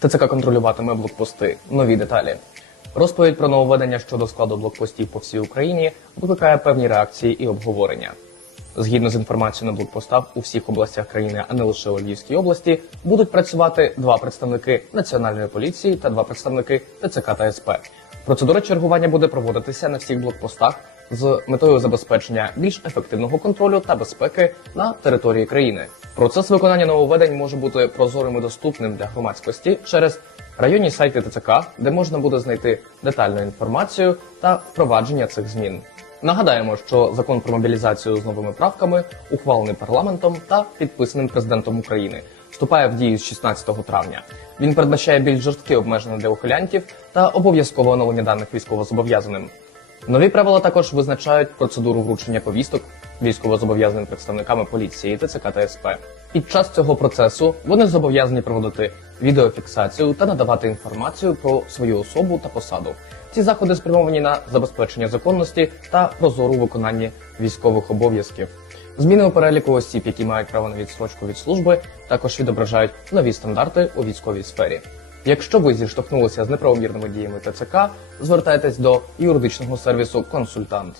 ТЦК контролюватиме блокпости. Нові деталі. Розповідь про нововведення щодо складу блокпостів по всій Україні викликає певні реакції і обговорення. Згідно з інформацією на блокпостах у всіх областях країни, а не лише у Львівській області, будуть працювати два представники національної поліції та два представники ТЦК та СП. Процедура чергування буде проводитися на всіх блокпостах з метою забезпечення більш ефективного контролю та безпеки на території країни. Процес виконання нововведень може бути прозорим і доступним для громадськості через районні сайти ТЦК, де можна буде знайти детальну інформацію та впровадження цих змін. Нагадаємо, що закон про мобілізацію з новими правками, ухвалений парламентом та підписаним президентом України, вступає в дію з 16 травня. Він передбачає більш жорсткі обмеження для ухилянтів та обов'язкове оновлення даних військовозобов'язаним. Нові правила також визначають процедуру вручення повісток військовозобов'язаним представниками поліції, ТЦК та СП. Під час цього процесу вони зобов'язані проводити відеофіксацію та надавати інформацію про свою особу та посаду. Ці заходи спрямовані на забезпечення законності та прозору виконання військових обов'язків. Зміни у переліку осіб, які мають право на відстрочку від служби, також відображають нові стандарти у військовій сфері. Якщо ви зіштовхнулися з неправомірними діями ТЦК, звертайтесь до юридичного сервісу Консультант.